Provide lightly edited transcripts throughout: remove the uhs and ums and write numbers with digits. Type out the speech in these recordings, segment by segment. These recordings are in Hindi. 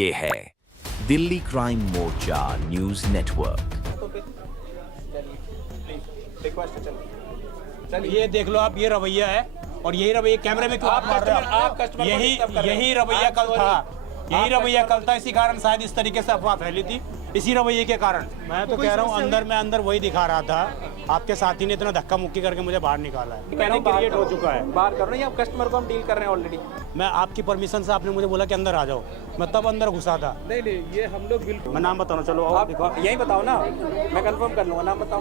ये है दिल्ली क्राइम मोर्चा न्यूज नेटवर्क। ये देख लो आप, ये रवैया है और यही रवैया कैमरे में क्यों आप मार रहे हो आप? यही रवैया कल था, यही रवैया कल था। इसी कारण शायद इस तरीके से अफवाह फैली थी, इसी रवैये के कारण। मैं तो कह रहा हूँ अंदर वही दिखा रहा था। आपके साथी ने इतना धक्का मुक्की करके मुझे बाहर निकाला है। पैनिक क्रिएट हो चुका है। बाहर करो ना, ये आप कस्टमर को हम डील कर रहे हैं ऑलरेडी। मैं आपकी परमिशन से, आपने मुझे बोला कि अंदर आ जाओ, मैं तब अंदर घुसा था। नहीं ये हम लोग बिल्कुल। मैं नाम बताऊँ, चलो आप दिखाओ, यही बताओ ना, मैं कंफर्म कर लूँगा। नाम बताओ।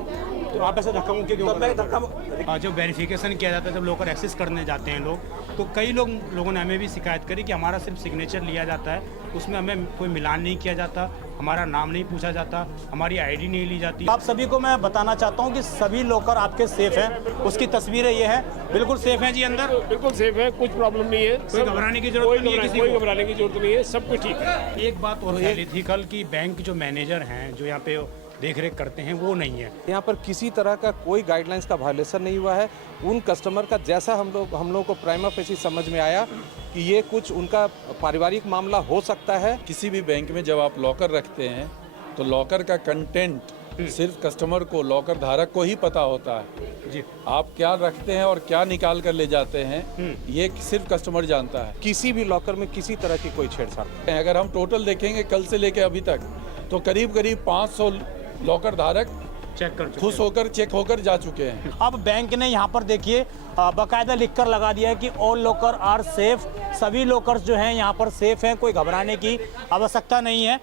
तो आप ऐसे धक्का मुक्की क्यों? मैं धक्का जब वेरिफिकेशन किया जाता है, जब लोकर एक्सेस करने जाते हैं लोग, तो कई लोगों ने हमें भी शिकायत करी कि हमारा सिर्फ सिग्नेचर लिया जाता है, उसमें हमें कोई मिलान नहीं किया जाता, हमारा नाम नहीं पूछा जाता, हमारी आईडी नहीं ली जाती। आप सभी को मैं बताना चाहता हूं कि सभी लोकर आपके सेफ हैं। उसकी तस्वीरें ये है, बिल्कुल सेफ हैं जी अंदर, बिल्कुल सेफ है, कुछ प्रॉब्लम नहीं है। कोई घबराने की जरूरत नहीं है, कोई घबराने की जरूरत नहीं है, सब कुछ ठीक है। एक बात और फैली थी कल की, बैंक जो मैनेजर हैं जो यहाँ पे देखरेख करते हैं वो नहीं है। यहाँ पर किसी तरह का कोई गाइडलाइंस का वायलेशन नहीं हुआ है। उन कस्टमर का जैसा हम लोग को प्राइमा फेसी समझ में आया कि ये कुछ उनका पारिवारिक मामला हो सकता है। किसी भी बैंक में जब आप लॉकर रखते हैं तो लॉकर का कंटेंट सिर्फ कस्टमर को, लॉकर धारक को ही पता होता है जी। आप क्या रखते हैं और क्या निकाल कर ले जाते हैं ये सिर्फ कस्टमर जानता है। किसी भी लॉकर में किसी तरह की कोई छेड़छाड़। अगर हम टोटल देखेंगे कल से लेके अभी तक, तो करीब 500 लॉकर धारक चेक कर खुश होकर चेक होकर जा चुके हैं। अब बैंक ने यहाँ पर देखिए बाकायदा लिखकर लगा दिया है कि ऑल लॉकर आर सेफ। सभी लॉकर्स जो हैं यहाँ पर सेफ हैं, कोई घबराने की आवश्यकता नहीं है।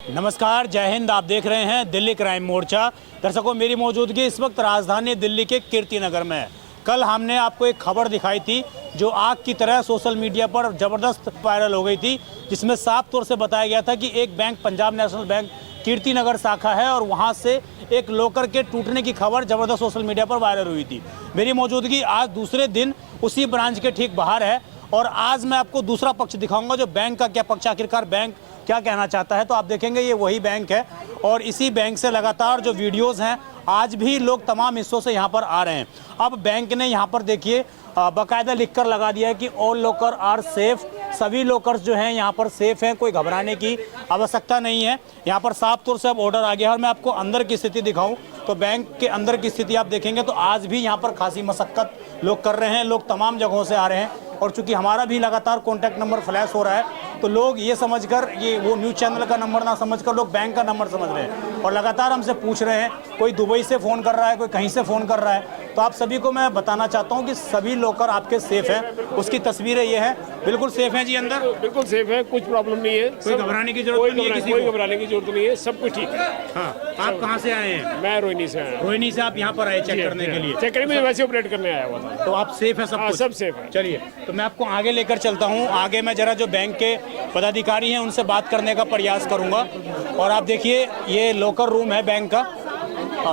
नमस्कार, जय हिंद। आप देख रहे हैं दिल्ली क्राइम मोर्चा। दर्शकों, मेरी मौजूदगी इस वक्त राजधानी दिल्ली के कीर्ति नगर में है। कल हमने आपको एक खबर दिखाई थी जो आग की तरह सोशल मीडिया पर ज़बरदस्त वायरल हो गई थी, जिसमें साफ तौर से बताया गया था कि एक bank, Punjab national bank Kirti Nagar शाखा है, और वहां से एक लॉकर के टूटने की खबर ज़बरदस्त सोशल मीडिया पर वायरल हुई थी। मेरी मौजूदगी आज दूसरे दिन उसी ब्रांच के ठीक बाहर है, और आज मैं आपको दूसरा पक्ष दिखाऊंगा, जो बैंक का क्या पक्ष, आखिरकार बैंक क्या कहना चाहता है। तो आप देखेंगे ये वही बैंक है, और इसी बैंक से लगातार जो वीडियोज़ हैं, आज भी लोग तमाम हिस्सों से यहाँ पर आ रहे हैं। अब बैंक ने यहाँ पर देखिए बाकायदा लिखकर लगा दिया है कि ऑल लॉकर आर सेफ। सभी लॉकर्स जो हैं यहाँ पर सेफ हैं, कोई घबराने की आवश्यकता नहीं है। यहाँ पर साफ तौर से अब ऑर्डर आ गया है। और मैं आपको अंदर की स्थिति दिखाऊं तो बैंक के अंदर की स्थिति आप देखेंगे तो आज भी यहाँ पर खासी मशक्कत लोग कर रहे हैं। लोग तमाम जगहों से आ रहे हैं, और चूंकि हमारा भी लगातार कॉन्टैक्ट नंबर फ्लैश हो रहा है, तो लोग ये समझकर, ये वो न्यूज़ चैनल का नंबर ना समझकर लोग बैंक का नंबर समझ रहे हैं, और लगातार हमसे पूछ रहे हैं। कोई दुबई से फ़ोन कर रहा है, कोई कहीं से फ़ोन कर रहा है। तो आप सभी को मैं बताना चाहता हूं कि सभी लॉकर आपके सेफ हैं। उसकी तस्वीरें ये हैं, बिल्कुल सेफ हैं जी अंदर, बिल्कुल सेफ है, कुछ प्रॉब्लम नहीं है। कोई घबराने की जरूरत नहीं है, कोई घबराने की जरूरत नहीं है, सब कुछ ठीक है। हाँ, आप कहाँ से आए हैं? मैं रोहिणी से आया। रोहिणी से आप यहाँ पर आए चेक करने के लिए? चेक करने में वैसे ऑपरेट करने आया हुआ था। तो आप सेफ है सब कुछ? सब सेफ है। चलिए, तो मैं आपको आगे लेकर चलता हूँ। आगे मैं जरा जो बैंक के पदाधिकारी हैं उनसे बात करने का प्रयास करूँगा। और आप देखिए, ये लॉकर रूम है बैंक का,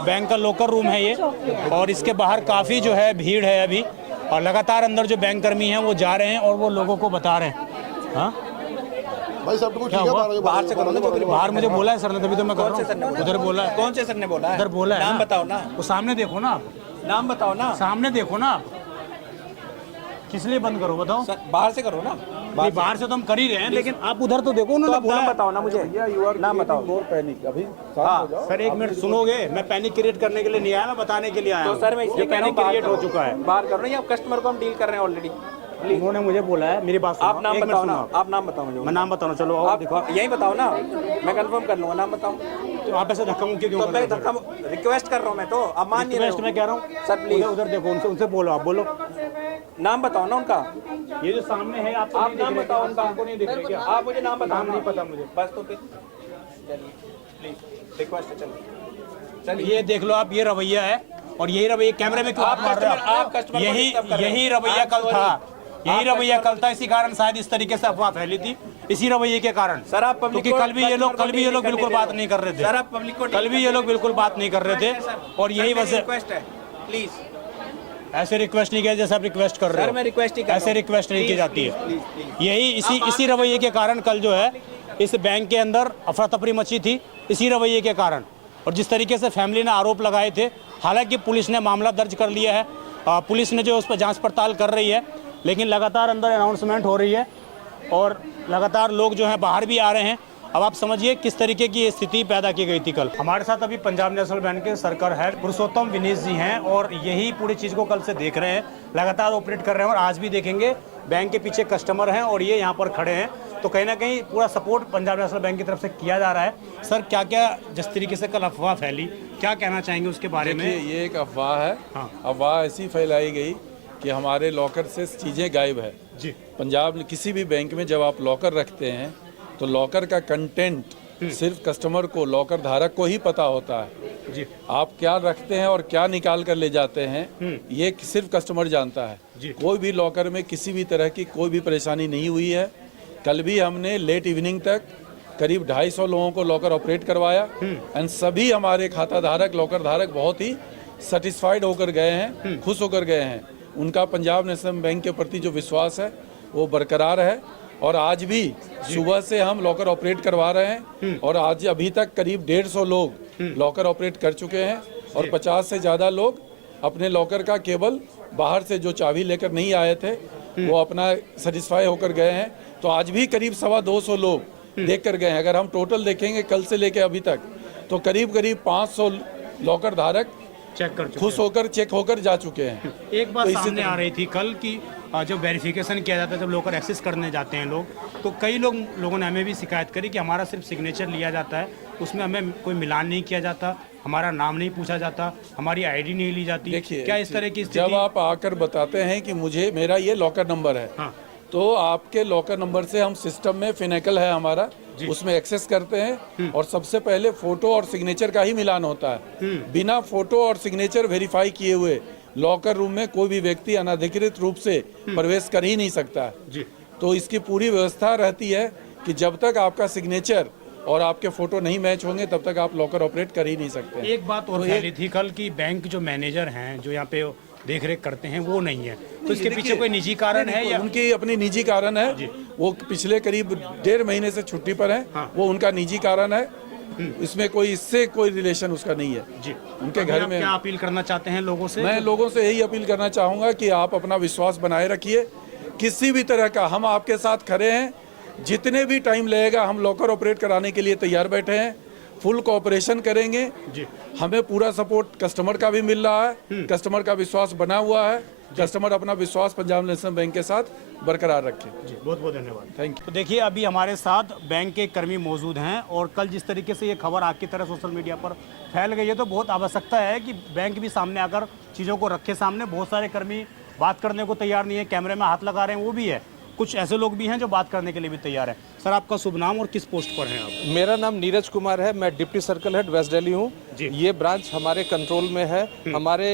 बैंक का लॉकर रूम है ये, और इसके बाहर काफ़ी जो है भीड़ है अभी, और लगातार अंदर जो बैंक कर्मी हैं वो जा रहे हैं और वो लोगों को बता रहे हैं। हाँ भाई सब कुछ क्या ठीक है, हुआ? बाहर से करो ना, बाहर मुझे बोला है सर ने, तभी तो मैं कर रहा हूँ। उधर बोला है। कौन से सर ने बोला है? उधर बोला है। नाम बताओ ना। वो सामने देखो ना आप, नाम बताओ ना। सामने देखो ना आप। किस लिए बंद करो बताओ? बाहर से करो ना। नहीं, बाहर से तो हम कर ही रहे हैं, लेकिन आप उधर तो देखो ना। नाम बताओ ना मुझे, नाम बताओ। पैनिक अभी हाँ सर, एक मिनट सुनोगे? मैं पैनिक क्रिएट करने के लिए नहीं आया, मैं बताने के लिए आया तो हूं। सर मैं इसलिए ये पैनिक क्रिएट हो चुका है। बाहर करो ना, ये आप कस्टमर को हम डील कर रहे हैं ऑलरेडी। उन्होंने मुझे बोला है, मेरी बात सुनो। आप नाम एक मिनट बताओ ना, सुनो। आप नाम बताओ मुझे। मैं नाम बताऊँ, चलो आओ आप दिखाओ। यही बताओ ना, मैं कंफर्म कर लूँगा। नाम बताओ। तो आप ऐसे धक्का मुक्की क्यों तो कर मैं रहे हो? धक्का रिक्वेस्ट कर रहा हूँ, मैं तो अब मान नहीं रहे रिक्वेस्ट हो। मैं कह रहा हूँ सर प्लीज उधर देखो, उनसे बोलो, आप बोलो। नाम बताओ ना उनका। ये जो सामने है, आप नाम बताओ उनका। आपको नहीं दिख रहा क्या? आप मुझे नाम बताओ। नाम नहीं पता मुझे। बस तो फिर चलिए, प्लीज रिक्वेस्ट है, चलिए। ये देख लो आप, ये रवैया है, और यही रवैया कैमरे में क्यों आप मार रहे हो? आप कस्टमर को यही डिस्टर्ब कर रहे हो। यही रवैया कल था, यही रवैया कल था। इसी कारण शायद इस तरीके से अफवाह फैली थी, इसी रवैये के कारण। सर आप पब्लिक क्योंकि कल भी ये लोग बिल्कुल बात नहीं कर रहे थे। सर आप पब्लिक को कल भी ये लोग बिल्कुल बात नहीं कर रहे थे, और यही वजह। रिक्वेस्ट है, प्लीज। ऐसे रिक्वेस्ट नहीं किया जैसे आप रिक्वेस्ट कर रहे हो। सर मैं रिक्वेस्ट ही कर रहा हूं। ऐसे रिक्वेस्ट नहीं की जाती है। यही इसी रवैये के कारण कल जो है इस बैंक के अंदर अफरा तफरी मची थी, इसी रवैये के कारण। और जिस तरीके से फैमिली ने आरोप लगाए थे, हालांकि पुलिस ने मामला दर्ज कर लिया है, पुलिस ने जो उस पर जांच पड़ताल कर रही है, लेकिन लगातार अंदर अनाउंसमेंट हो रही है और लगातार लोग जो हैं बाहर भी आ रहे हैं। अब आप समझिए किस तरीके की ये स्थिति पैदा की गई थी कल। हमारे साथ अभी पंजाब नेशनल बैंक के सर्कल हेड पुरुषोत्तम विनीश जी हैं और यही पूरी चीज़ को कल से देख रहे हैं, लगातार ऑपरेट कर रहे हैं और आज भी देखेंगे। बैंक के पीछे कस्टमर हैं और ये यहाँ पर खड़े हैं, तो कहीं ना कहीं पूरा सपोर्ट पंजाब नेशनल बैंक की तरफ से किया जा रहा है। सर क्या क्या जिस तरीके से कल अफवाह फैली, क्या कहना चाहेंगे उसके बारे में? देखिए, ये एक अफवाह है। हाँ। अफवाह ऐसी फैलाई गई कि हमारे लॉकर से चीज़ें गायब है। जी। पंजाब किसी भी बैंक में जब आप लॉकर रखते हैं तो लॉकर का कंटेंट सिर्फ कस्टमर को, लॉकर धारक को ही पता होता है। जी। आप क्या रखते हैं और क्या निकाल कर ले जाते हैं ये सिर्फ कस्टमर जानता है। जी। कोई भी लॉकर में किसी भी तरह की कोई भी परेशानी नहीं हुई है। कल भी हमने लेट इवनिंग तक करीब 250 लोगों को लॉकर ऑपरेट करवाया एंड सभी हमारे खाता धारक, लॉकर धारक बहुत ही सेटिस्फाइड होकर गए हैं, खुश होकर गए हैं। उनका पंजाब नेशनल बैंक के प्रति जो विश्वास है वो बरकरार है और आज भी सुबह से हम लॉकर ऑपरेट करवा रहे हैं और आज अभी तक करीब 150 लोग लॉकर ऑपरेट कर चुके हैं और 50 से ज़्यादा लोग अपने लॉकर का केवल बाहर से जो चाबी लेकर नहीं आए थे वो अपना सेटिस्फाई होकर गए हैं। तो आज भी करीब 225 लोग देख कर गए हैं। अगर हम टोटल देखेंगे कल से लेकर अभी तक तो करीब 500 लॉकर धारक चेक कर चुके खुश होकर चेक होकर जा चुके हैं। एक बात तो इसी सामने आ रही थी कल की जब वेरिफिकेशन किया जाता है, जब लॉकर एक्सेस करने जाते हैं लोग, तो कई लोगों ने हमें भी शिकायत करी कि हमारा सिर्फ सिग्नेचर लिया जाता है, उसमें हमें कोई मिलान नहीं किया जाता, हमारा नाम नहीं पूछा जाता, हमारी आईडी नहीं ली जाती। देखिए, क्या इस तरह की स्थिति? जब आप आकर बताते हैं कि मुझे मेरा ये लॉकर नंबर है, हाँ। तो आपके लॉकर नंबर से हम सिस्टम में फिनेकल है हमारा, उसमें एक्सेस करते हैं और सबसे पहले फोटो और सिग्नेचर का ही मिलान होता है। बिना फोटो और सिग्नेचर वेरीफाई किए हुए लॉकर रूम में कोई भी व्यक्ति अनधिकृत रूप से प्रवेश कर ही नहीं सकता जी। तो इसकी पूरी व्यवस्था रहती है कि जब तक आपका सिग्नेचर और आपके फोटो नहीं मैच होंगे तब तक आप लॉकर ऑपरेट कर ही नहीं सकते। एक बात और फैली थी कल की बैंक जो मैनेजर हैं जो यहाँ पे देख रेख करते हैं वो नहीं है, तो इसके पीछे कोई निजी कारण है या? उनकी अपनी निजी कारण है। वो पिछले करीब 1.5 महीने से छुट्टी पर है। हाँ। वो उनका निजी कारण है, इसमें कोई इससे कोई रिलेशन उसका नहीं है। जी। उनके अभी घर आप में क्या अपील करना चाहते हैं लोगों से? मैं लोगों से यही अपील करना चाहूँगा कि आप अपना विश्वास बनाए रखिए। किसी भी तरह का हम आपके साथ खड़े हैं, जितने भी टाइम लगेगा हम लॉकर ऑपरेट कराने के लिए तैयार बैठे हैं, फुल कोऑपरेशन करेंगे। जी। हमें पूरा सपोर्ट कस्टमर का भी मिल रहा है, कस्टमर का विश्वास बना हुआ है। कस्टमर अपना विश्वास पंजाब नेशनल बैंक के साथ बरकरार रखे। जी, बहुत बहुत धन्यवाद। Thank you. तो देखिए अभी हमारे साथ बैंक के कर्मी मौजूद हैं और कल जिस तरीके से ये खबर आग की तरह सोशल मीडिया पर फैल गई है, तो बहुत आवश्यकता है कि बैंक भी सामने आकर चीज़ों को रखे सामने। बहुत सारे कर्मी बात करने को तैयार नहीं है, कैमरे में हाथ लगा रहे हैं, वो भी है। कुछ ऐसे लोग भी हैं जो बात करने के लिए भी तैयार है। सर आपका शुभ नाम और किस पोस्ट पर हैं आप? मेरा नाम नीरज कुमार है, मैं deputy circle head west Delhi हूँ। जी। ये ब्रांच हमारे कंट्रोल में है। हमारे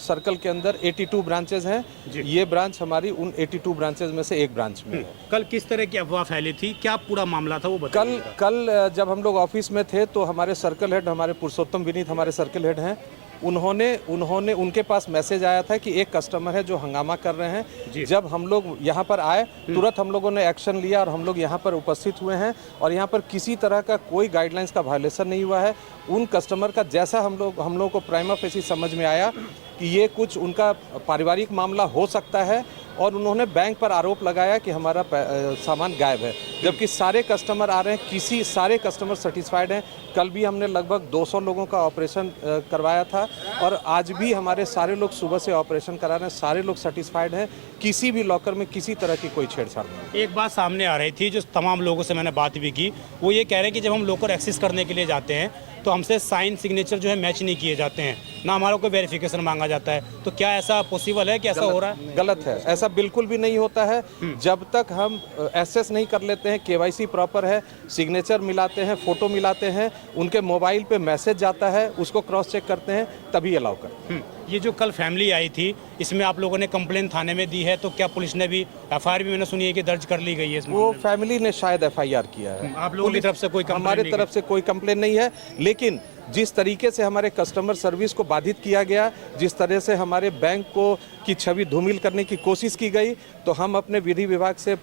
सर्कल के अंदर 82 ब्रांचेज हैं। ये ब्रांच हमारी उन 82 ब्रांचेज में से एक ब्रांच में है। कल किस तरह की अफवाह फैली थी, क्या पूरा मामला था वो बताइए। कल जब हम लोग ऑफिस में थे तो हमारे सर्कल हेड, हमारे पुरुषोत्तम विनीत हमारे सर्कल हेड हैं, उन्होंने उनके पास मैसेज आया था कि एक कस्टमर है जो हंगामा कर रहे हैं। जब हम लोग यहाँ पर आए तुरंत हम लोगों ने एक्शन लिया और हम लोग यहाँ पर उपस्थित हुए हैं और यहाँ पर किसी तरह का कोई गाइडलाइंस का वायलेशन नहीं हुआ है। उन कस्टमर का जैसा हम लोग को प्राइमा फेसी समझ में आया कि ये कुछ उनका पारिवारिक मामला हो सकता है और उन्होंने बैंक पर आरोप लगाया कि हमारा सामान गायब है, जबकि सारे कस्टमर आ रहे हैं, सारे कस्टमर सेटिस्फाइड हैं। कल भी हमने लगभग 200 लोगों का ऑपरेशन करवाया था और आज भी हमारे सारे लोग सुबह से ऑपरेशन करा रहे हैं, सारे लोग सेटिस्फाइड हैं। किसी भी लॉकर में किसी तरह की कोई छेड़छाड़ नहीं। एक बात सामने आ रही थी जो तमाम लोगों से मैंने बात भी की, वो ये कह रहे हैं कि जब हम लॉकर एक्सेस करने के लिए जाते हैं तो हमसे साइन सिग्नेचर जो है मैच नहीं किए जाते हैं, ना हमारा कोई वेरिफिकेशन मांगा जाता है। तो क्या ऐसा पॉसिबल है कि ऐसा हो रहा है? गलत है, ऐसा बिल्कुल भी नहीं होता है। जब तक हम एक्सेस नहीं कर लेते हैं, केवाईसी प्रॉपर है, सिग्नेचर मिलाते हैं, फोटो मिलाते हैं, उनके मोबाइल पे मैसेज जाता है, उसको क्रॉस चेक करते हैं, तभी अलाउ करते हैं। ये जो कल फैमिली आई थी इसमें आप लोगों ने कंप्लेन थाने में दी है, तो क्या पुलिस ने भी एफआईआर भी मैंने सुनी है कि दर्ज कर ली गई है इसमें? वो फैमिली ने शायद एफआईआर किया है। आप लोगों की तरफ से कोई कंप्लेन हमारे नहीं तरफ से कोई कंप्लेन नहीं है, लेकिन जिस तरीके से हमारे कस्टमर सर्विस को बाधित किया गया, जिस तरह से हमारे बैंक को की छवि धूमिल करने की कोशिश की गई, तो हम अपने विधि विभाग से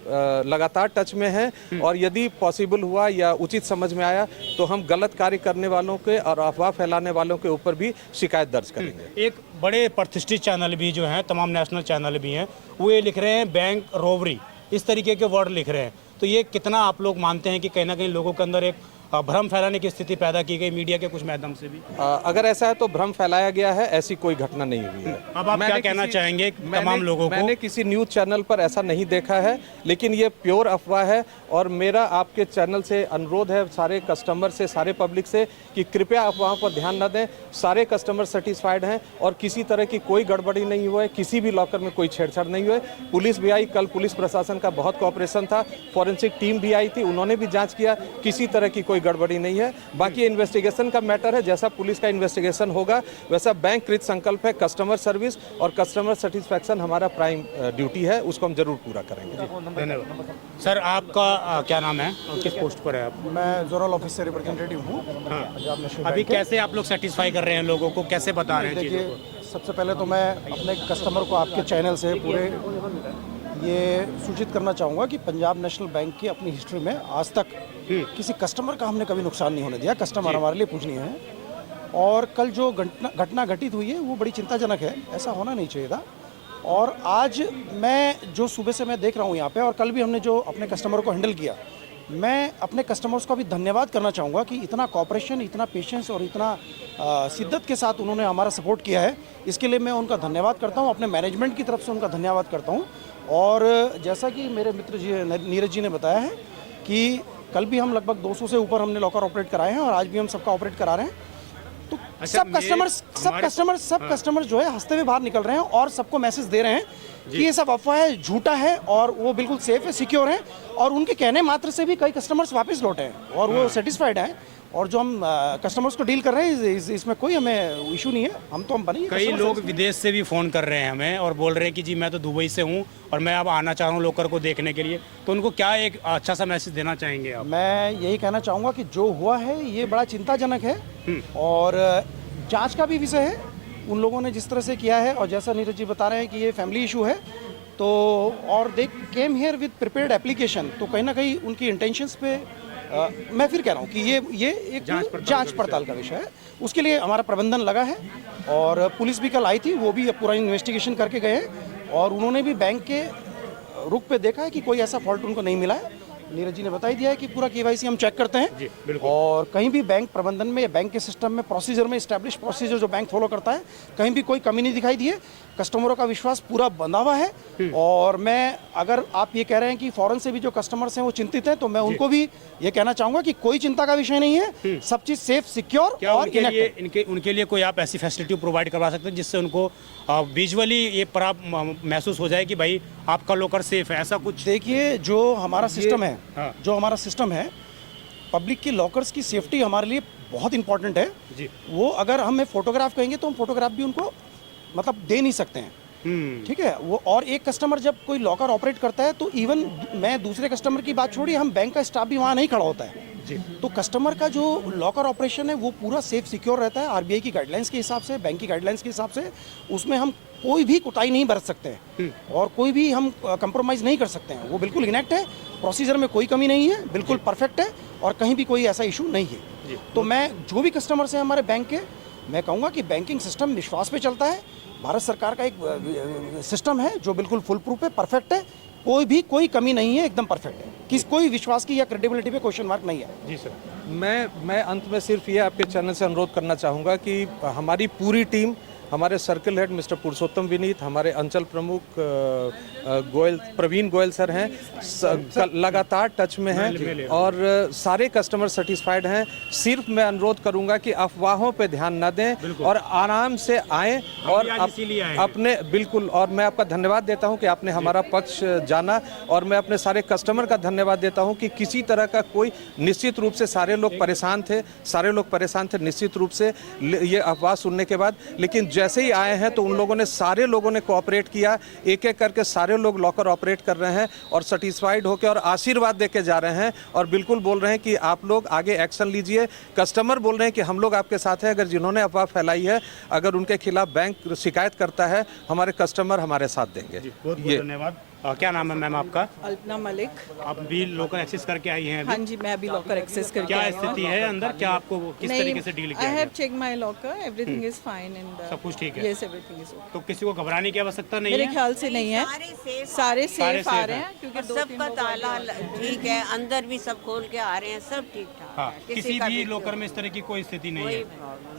लगातार टच में हैं और यदि पॉसिबल हुआ या उचित समझ में आया तो हम गलत कार्य करने वालों के और अफवाह फैलाने वालों के ऊपर भी शिकायत दर्ज करेंगे। एक बड़े प्रतिष्ठित चैनल भी जो हैं, तमाम नेशनल चैनल भी हैं, वो ये लिख रहे हैं बैंक रोबरी, इस तरीके के वर्ड लिख रहे हैं। तो ये कितना आप लोग मानते हैं कि कहीं ना कहीं लोगों के अंदर एक भ्रम फैलाने की स्थिति पैदा की गई मीडिया के कुछ माध्यम से भी? अगर ऐसा है तो भ्रम फैलाया गया है, ऐसी कोई घटना नहीं हुई है। अब आप क्या कहना चाहेंगे तमाम लोगों को? मैंने किसी न्यूज़ चैनल पर ऐसा नहीं देखा है, लेकिन ये प्योर अफवाह है और मेरा आपके चैनल से अनुरोध है, सारे कस्टमर से, सारे पब्लिक से, कि कृपया अफवाहों पर ध्यान न दें। सारे कस्टमर सेटिस्फाइड हैं और किसी तरह की कोई गड़बड़ी नहीं हुई है, किसी भी लॉकर में कोई छेड़छाड़ नहीं हुई। पुलिस भी आई, कल पुलिस प्रशासन का बहुत कोऑपरेशन था, फॉरेंसिक टीम भी आई थी, उन्होंने भी जांच किया, किसी तरह की कोई गड़बड़ी नहीं है। बाकी इन्वेस्टिगेशन का मैटर है, जैसा पुलिस का इन्वेस्टिगेशन होगा वैसा बैंक कृत संकल्प है। कस्टमर सर्विस और कस्टमर सेटिस्फैक्शन हमारा प्राइम ड्यूटी है, उसको हम जरूर पूरा करेंगे। धन्यवाद सर। आपका क्या नाम है और किस पोस्ट पर है आप? मैं जोनल ऑफिस से रिप्रेजेंटेटिव हूँ पंजाब नेशनल अभी बैंक के। कैसे आप लोग सेटिस्फाई कर रहे हैं लोगों को, कैसे बता रहे हैं चीज़ों देखिए, को? सबसे पहले तो मैं अपने कस्टमर को आपके चैनल से पूरे ये सूचित करना चाहूँगा कि पंजाब नेशनल बैंक की अपनी हिस्ट्री में आज तक किसी कस्टमर का हमने कभी नुकसान नहीं होने दिया। कस्टमर हमारे लिए पूजनीय है और कल जो घटना घटित हुई है वो बड़ी चिंताजनक है, ऐसा होना नहीं चाहिए था। और आज मैं जो सुबह से मैं देख रहा हूँ यहाँ पे, और कल भी हमने जो अपने कस्टमर को हैंडल किया, मैं अपने कस्टमर्स का भी धन्यवाद करना चाहूँगा कि इतना कॉपरेशन, इतना पेशेंस और इतना शिद्दत के साथ उन्होंने हमारा सपोर्ट किया है। इसके लिए मैं उनका धन्यवाद करता हूँ, अपने मैनेजमेंट की तरफ से उनका धन्यवाद करता हूँ। और जैसा कि मेरे मित्र जी नीरज जी ने बताया है कि कल भी हम लगभग 200 से ऊपर हमने लॉकर ऑपरेट कराए हैं और आज भी हम सबका ऑपरेट करा रहे हैं। तो सब कस्टमर्स जो है हंसते हुए बाहर निकल रहे हैं और सबको मैसेज दे रहे हैं कि ये सब अफवाह है, झूठा है और वो बिल्कुल सेफ है, सिक्योर है। और उनके कहने मात्र से भी कई कस्टमर्स वापस लौटे हैं और वो सेटिस्फाइड हैं। और जो हम कस्टमर्स को डील कर रहे हैं इसमें कोई हमें इशू नहीं है। हम बने। कई लोग विदेश से भी फ़ोन कर रहे हैं हमें और बोल रहे हैं कि जी मैं तो दुबई से हूँ और मैं अब आना चाह रहा हूँ लॉकर को देखने के लिए। तो उनको क्या एक अच्छा सा मैसेज देना चाहेंगे आप? मैं यही कहना चाहूँगा कि जो हुआ है ये बड़ा चिंताजनक है और जांच का भी विषय है। उन लोगों ने जिस तरह से किया है और जैसा नीरज जी बता रहे हैं कि ये फैमिली इशू है, तो और they came here with prepared application, तो कहीं ना कहीं उनकी इंटेंशंस पे मैं फिर कह रहा हूँ कि ये एक जांच पड़ताल का विषय है। उसके लिए हमारा प्रबंधन लगा है और पुलिस भी कल आई थी, वो भी पूरा इन्वेस्टिगेशन करके गए हैं और उन्होंने भी बैंक के रुख पे देखा है कि कोई ऐसा फॉल्ट उनको नहीं मिला है। नीरज जी ने बता ही दिया है कि पूरा केवाईसी हम चेक करते हैं और कहीं भी बैंक प्रबंधन में, बैंक के सिस्टम में, प्रोसीजर में, एस्टैब्लिश प्रोसीजर जो बैंक फॉलो करता है, कहीं भी कोई कमी नहीं दिखाई दी है। कस्टमरों का विश्वास पूरा बंधा हुआ है। और मैं, अगर आप ये कह रहे हैं कि फॉरेन से भी जो कस्टमर्स हैं वो चिंतित हैं, तो मैं उनको भी ये कहना चाहूँगा कि कोई चिंता का विषय नहीं है, सब चीज़ सेफ, सिक्योर और उनके लिए कोई आप ऐसी फैसिलिटी प्रोवाइड करवा सकते हैं जिससे उनको विजुअली ये महसूस हो जाए कि भाई आपका लॉकर सेफ है, ऐसा कुछ? देखिए, जो हमारा सिस्टम है, पब्लिक की लॉकर्स की सेफ्टी हमारे लिए बहुत इंपॉर्टेंट है जी। वो अगर हमें फोटोग्राफ कहेंगे तो हम फोटोग्राफ भी उनको मतलब दे नहीं सकते हैं, ठीक है वो। और एक कस्टमर जब कोई लॉकर ऑपरेट करता है तो इवन मैं दूसरे कस्टमर की बात छोड़िए, हम बैंक का स्टाफ भी वहाँ नहीं खड़ा होता है जी। तो कस्टमर का जो लॉकर ऑपरेशन है वो पूरा सेफ सिक्योर रहता है। आरबीआई की गाइडलाइंस के हिसाब से, बैंक की गाइडलाइंस के हिसाब से उसमें हम कोई भी कोताही नहीं बरत सकते हैं और कोई भी हम कंप्रोमाइज़ नहीं कर सकते हैं। वो बिल्कुल इनेक्ट है, प्रोसीजर में कोई कमी नहीं है, बिल्कुल परफेक्ट है और कहीं भी कोई ऐसा इशू नहीं है। तो मैं जो भी कस्टमर्स हैं हमारे बैंक के, मैं कहूँगा कि बैंकिंग सिस्टम विश्वास पे चलता है। भारत सरकार का एक सिस्टम है जो बिल्कुल फुल प्रूफ है, परफेक्ट है, कोई कमी नहीं है, एकदम परफेक्ट है। कोई विश्वास की या क्रेडिबिलिटी पे क्वेश्चन मार्क नहीं है जी सर। मैं अंत में सिर्फ ये आपके चैनल से अनुरोध करना चाहूँगा कि हमारी पूरी टीम, हमारे सर्कल हेड मिस्टर पुरुषोत्तम विनीत, हमारे अंचल प्रमुख प्रवीण गोयल सर हैं, लगातार टच में हैं और सारे कस्टमर सेटिस्फाइड हैं। सिर्फ मैं अनुरोध करूंगा कि अफवाहों पे ध्यान न दें और आराम से आएँ और अपने बिल्कुल। और मैं आपका धन्यवाद देता हूं कि आपने हमारा पक्ष जाना और मैं अपने सारे कस्टमर का धन्यवाद देता हूं कि किसी तरह का कोई, निश्चित रूप से सारे लोग परेशान थे निश्चित रूप से ये अफवाह सुनने के बाद, लेकिन जैसे ही आए हैं तो उन लोगों ने, सारे लोगों ने कोऑपरेट किया, एक एक करके सारे लोग लॉकर ऑपरेट कर रहे हैं और सेटिस्फाइड होकर और आशीर्वाद देके जा रहे हैं और बिल्कुल बोल रहे हैं कि आप लोग आगे एक्शन लीजिए। कस्टमर बोल रहे हैं कि हम लोग आपके साथ हैं, अगर जिन्होंने अफवाह फैलाई है अगर उनके खिलाफ बैंक शिकायत करता है, हमारे कस्टमर हमारे साथ देंगे। बहुत बहुत धन्यवाद। क्या नाम है मैम आपका? अल्पना मलिक। आप भी लोकर एक्सेस करके आई हैं अभी? हाँ जी, मैं अभी लॉकर एक्सेस करके क्या आई हूँ। स्थिति है अंदर, क्या आपको किस तरीके से डील किया आई गया? Have check my locker, everything is fine in the सब कुछ ठीक है? Yes, everything is okay. तो किसी को घबराने की आवश्यकता नहीं मेरे है? ख्याल से नहीं है, सारे सेफ आ रहे हैं क्योंकि सबका ताला ठीक है, अंदर भी सब खोल के आ रहे हैं, सब ठीक ठाक। हाँ, किसी भी लोकर में इस तरह की कोई स्थिति नहीं है,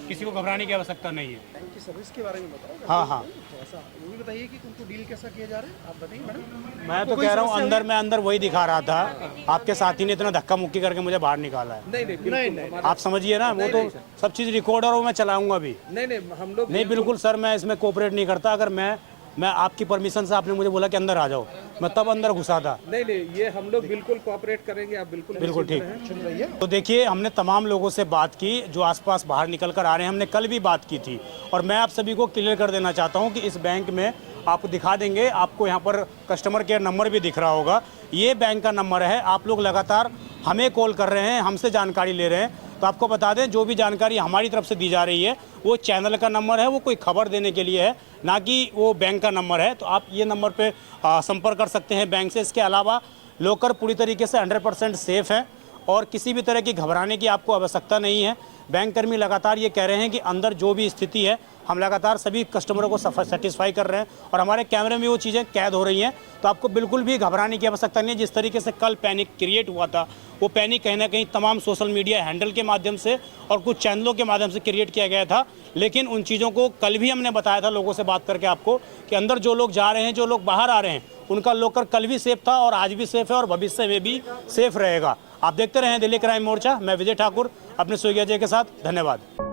किसी को घबराने की आवश्यकता नहीं है। बैंक की सर्विस के बारे में बताओ। हाँ हाँ, ऐसा वो भी बताइए कि उनको डील कैसा किया जा रहा है, आप बताइए मैडम। मैं तो कह रहा हूँ अंदर वही दिखा रहा था, आपके साथी ने इतना धक्का मुक्की करके मुझे बाहर निकाला है। नहीं, आप समझिए ना, वो तो सब चीज़ रिकॉर्ड और वो मैं चलाऊंगा भी। नहीं, हम लोग नहीं बिल्कुल सर, मैं इसमें कोऑपरेट नहीं करता। अगर मैं आपकी परमिशन से, आपने मुझे बोला कि अंदर आ जाओ, मैं तब अंदर घुसा था। नहीं, ये हम लोग बिल्कुल कोऑपरेट करेंगे, आप बिल्कुल ठीक। तो देखिए, हमने तमाम लोगों से बात की जो आसपास बाहर निकल कर आ रहे हैं, हमने कल भी बात की थी और मैं आप सभी को क्लियर कर देना चाहता हूं कि इस बैंक में आपको दिखा देंगे, आपको यहाँ पर कस्टमर केयर नंबर भी दिख रहा होगा, ये बैंक का नंबर है। आप लोग लगातार हमें कॉल कर रहे हैं, हमसे जानकारी ले रहे हैं, तो आपको बता दें जो भी जानकारी हमारी तरफ से दी जा रही है वो चैनल का नंबर है, वो कोई खबर देने के लिए है, ना कि वो बैंक का नंबर है। तो आप ये नंबर पे संपर्क कर सकते हैं बैंक से। इसके अलावा लॉकर पूरी तरीके से 100% सेफ़ है और किसी भी तरह की घबराने की आपको आवश्यकता नहीं है। बैंक कर्मी लगातार ये कह रहे हैं कि अंदर जो भी स्थिति है हम लगातार सभी कस्टमरों को सेटिस्फाई कर रहे हैं और हमारे कैमरे में वो चीज़ें कैद हो रही हैं। तो आपको बिल्कुल भी घबराने की आवश्यकता नहीं है। जिस तरीके से कल पैनिक क्रिएट हुआ था, वो पैनिक कहीं ना कहीं तमाम सोशल मीडिया हैंडल के माध्यम से और कुछ चैनलों के माध्यम से क्रिएट किया गया था। लेकिन उन चीज़ों को कल भी हमने बताया था लोगों से बात करके आपको कि अंदर जो लोग जा रहे हैं, जो लोग बाहर आ रहे हैं, उनका लॉकर कल भी सेफ था और आज भी सेफ है और भविष्य में भी सेफ रहेगा। आप देखते रहें दिल्ली क्राइम मोर्चा। मैं विजय ठाकुर अपने सूर्या जय के साथ। धन्यवाद।